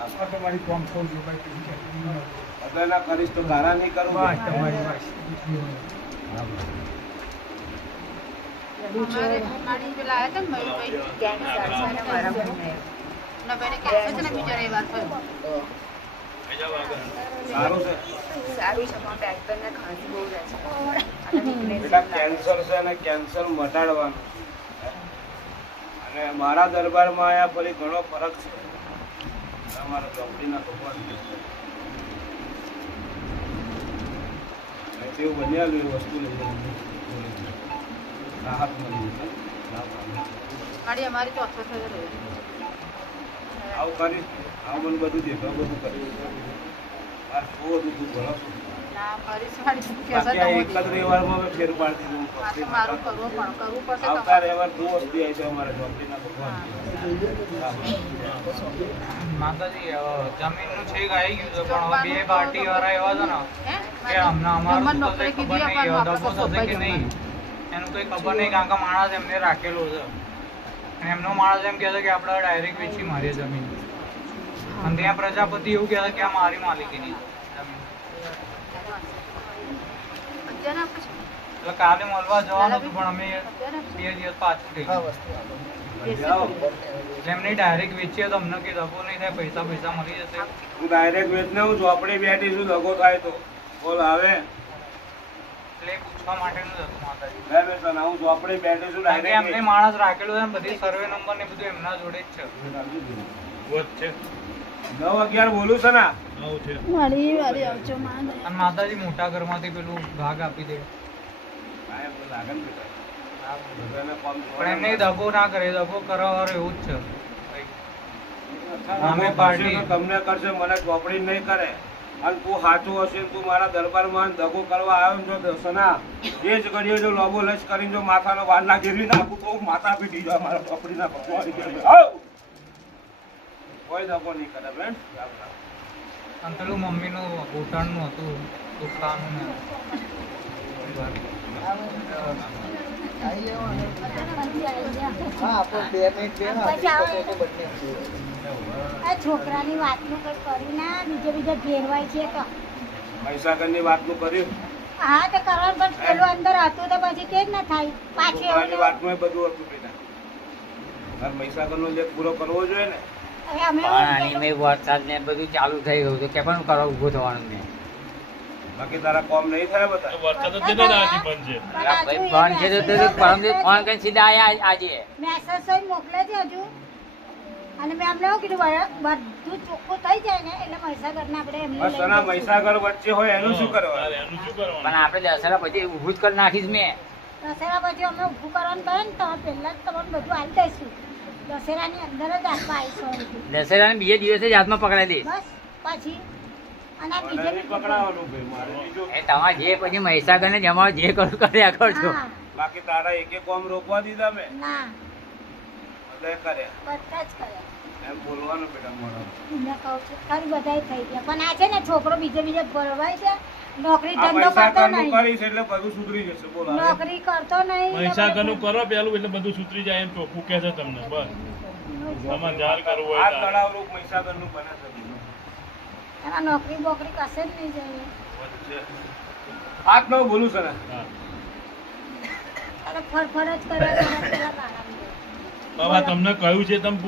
તમારી કોમ થવું જોઈએ ભાઈ. અગરના કરીશ તો તારા નહીં કરું. બસ તમારી બસ. મારી પેલા આવ્યા હતા ને મયુરભાઈ ના ભાઈને કેન્સર છે ને બીજા રવિવાર પર સારું છે. સારું છે પણ બેક પેન ને ખાંસી બહુ રહે છે. બેટા કેન્સર છે અને કેન્સર મટાડવાનું અને મારા દરબારમાં આયા ફરી ઘણો ફરક છે. તમારા ચોપડીના ભગવાન તેવું બન્યા એ વસ્તુ લઈ રાહત મળી છે. મારી અમારી ચોથો થયો રહ્યો આવું કરીશ આવું મને બધું દેખાવ બધું કરીશ. આ થોડું બધું ભણો છું. ના ફરી મારી બાકી આ એક જ રવિવારમાં અમે ફેર પાડી દીધું. મારું કરવું પડશે આવતા રવિવાર દો વસ્તી આવી છે અમારા ચોપડીના ભગવાન. માતાજી જમીનનું છેક આવી ગયું છે પણ હવે બે પાર્ટી વાળા એવા છે ને કે હમણાં અમારું તો કંઈ ખબર નહીં દગો થશે કે નહીં એનું કંઈ ખબર નહીં કારણ કે માણસ એમને રાખેલો છે અને એમનો માણસ એમ કહે છે કે આપણે ડાયરેક્ટ વેચી મારીએ જમીન અને ત્યાં પ્રજાપતિ એવું કહે છે કે આ મારી માલિકીની જમીન એટલે કાલે મળવા જવાનું હતું પણ અમે 2 દિવસ પાછું થઈ ગયું એમને ડાયરેક્ટ વેચીએ તો અમને કઈ દગો નહીં થાય પૈસા મળી જશે. હું ડાયરેક્ટ વેચને હું ચોપડી બેઠીશું દગો થાય તો બોલ આવે એટલે પૂછવા માટેનું જ હતું માતાજી. બે બેસન હું ચોપડી બેઠીશું કારણ કે એમને ડાયરેક્ટ માણસ રાખેલો છે ને બધી સર્વે નંબર ને બધું એમના જોડે જ છે 9-11 બોલું છે ને અને માતાજી મોટા ઘરમાંથી પેલું ભાગ આપી દે લાગે ને બેટા બધાને કામ પણ એમને દગો ના કરે દગો કરવાવાળો એવું જ છે અમે પાર્ટી તમને કરશે મને ચોપડી નહીં કરે અને તું સાચું હશે ને તું મારા દરબારમાં દગો કરવા આવ્યો ને જો સના એ જ ઘડીએ જો લોબો લશ કરીને જો માથાનો વાળ ના ગીરવી નાખું તો માથા પીટી જાય મારા ચોપડીના ભગવાન કોઈ દગો નહીં કરે બેન. અને પેલું મમ્મીનું ઘૂંટણનું હતું દુખાનું ને છોકરાની વાતનું કઈ કર્યું ના બીજે ઘેરવાય છે તો મહીસાગરની વાતનું કર્યું. હા તો કરવા પણ પેલું અંદર હતું તો પછી તે જ ના થાય પાછું છોકરાની વાતમાં બધું હતું બેટા. તાર મહીસાગરનો લેખ પૂરો કરવો જોઈએ ને. વરસાદ ને બધું ચાલુ થઈ ગયું તો કે પણ કરવા ઉભો થવાનું ને બાકી તારા કોમ નહીં થાય બધા. ફોન છે તો ફોન કઈ સીધા આયા આજે મેસેજ મોકલે છે હજુ અને મેં અમને એવું કીધું બધું ચોખ્ખું થઈ જાય ને એટલે મહીસાગરને આપણે એમને બસ સના મહીસાગર વચ્ચે હોય એનું શું કરવાનું? પણ આપણે દશેરા પછી ઊભું જ કરી નાખીશ મેં દશેરા પછી અમે ઊભું કરવાનું કહે ને તો પહેલા જ તમને બધું આવી દઈશું. દશેરાની અંદર જ હાથમાં આવીશું. દશેરા બીજે દિવસે જ હાથમાં પકડાઈ દઈશ. બસ પછી અને આ મને બીજે નહીં પકડાવાનું ભાઈ મારે બીજું. એ તમારે જે પછી મહીસાગર ને જમાવો જે કરું કર્યા કરજો હા, બાકી તારા એક કોમ રોકવા દીધા મેં ના બધા કર્યા બધા જ કર્યા. એમ બોલવાનું બેટા મોઢા. મેં કહું છું ખરી બધાય થઈ ગયા પણ આ છે ને છોકરો બીજે ભરવાય છે નોકરી આ ધંધો કરતો મહીસાગરનું નહીં કરીશ એટલે બધું સુધરી જશે. બોલ હવે. નોકરી કરતો નહીં મહીસાગરનું કરો પેલું એટલે બધું સુધરી જાય એમ ચોખ્ખું કહે છે તમને બસ તમારે જાહેર કરવું હોય આ તો. તળાવરૂપ મહીસાગરનું બને છે બધું. એમાં નોકરી બોકરી કશે જ નહીં જઈએ. વચ્ચે. આજ ન બોલું છે ને. હા. અરે ફરફર જ કરે બાબા તમને કહ્યું છે તમે